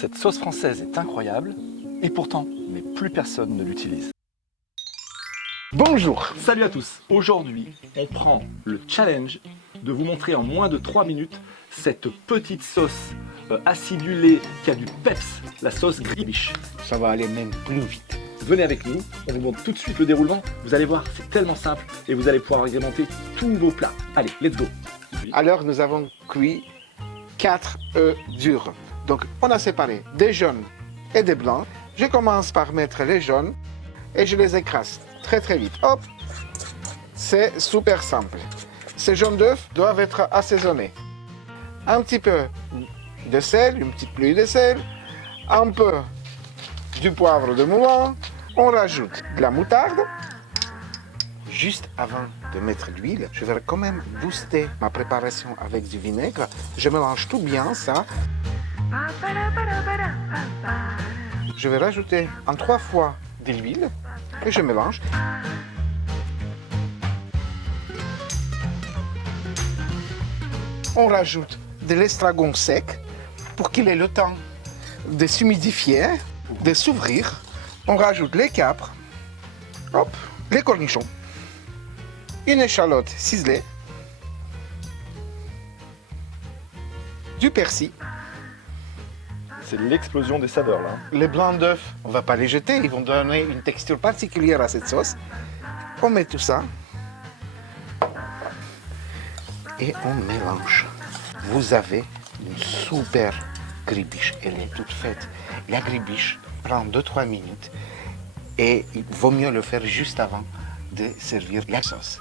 Cette sauce française est incroyable et pourtant, mais plus personne ne l'utilise. Bonjour, salut à tous. Aujourd'hui, on prend le challenge de vous montrer en moins de 3 minutes cette petite sauce acidulée qui a du peps, la sauce Gribiche. Ça va aller même plus vite. Venez avec nous, on vous montre tout de suite le déroulement. Vous allez voir, c'est tellement simple et vous allez pouvoir agrémenter tous vos plats. Allez, let's go. Alors nous avons cuit 4 œufs durs. Donc on a séparé des jaunes et des blancs. Je commence par mettre les jaunes et je les écrase très vite. Hop, c'est super simple. Ces jaunes d'œufs doivent être assaisonnés. Un petit peu de sel, une petite pluie de sel, un peu du poivre de Moulin. On rajoute de la moutarde. Juste avant de mettre l'huile, je vais quand même booster ma préparation avec du vinaigre. Je mélange tout bien ça. Je vais rajouter en 3 fois de l'huile et je mélange. On rajoute de l'estragon sec pour qu'il ait le temps de s'humidifier, de s'ouvrir. On rajoute les capres, hop, les cornichons, une échalote ciselée, du persil. C'est l'explosion des saveurs là. Les blancs d'œufs, on ne va pas les jeter, ils vont donner une texture particulière à cette sauce. On met tout ça et on mélange. Vous avez une super gribiche, elle est toute faite. La gribiche prend 2-3 minutes et il vaut mieux le faire juste avant de servir la sauce.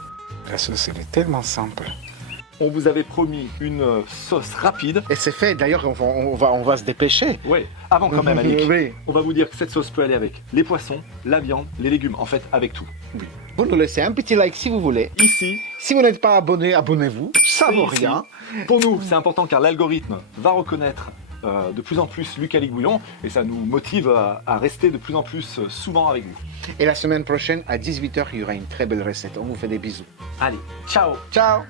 La sauce, elle est tellement simple. On vous avait promis une sauce rapide. Et c'est fait, d'ailleurs on va se dépêcher. Oui, avant quand même, Annick, Oui. on va vous dire que cette sauce peut aller avec les poissons, la viande, les légumes, en fait avec tout. Oui. Vous nous laissez un petit like si vous voulez. Ici, Si vous n'êtes pas abonné, abonnez-vous. Ça vaut ici, rien. pour nous, c'est important car l'algorithme va reconnaître de plus en plus Lucas Bouillon et ça nous motive à rester de plus en plus souvent avec vous. Et la semaine prochaine, à 18 h, il y aura une très belle recette. On vous fait des bisous. Allez, ciao! Ciao!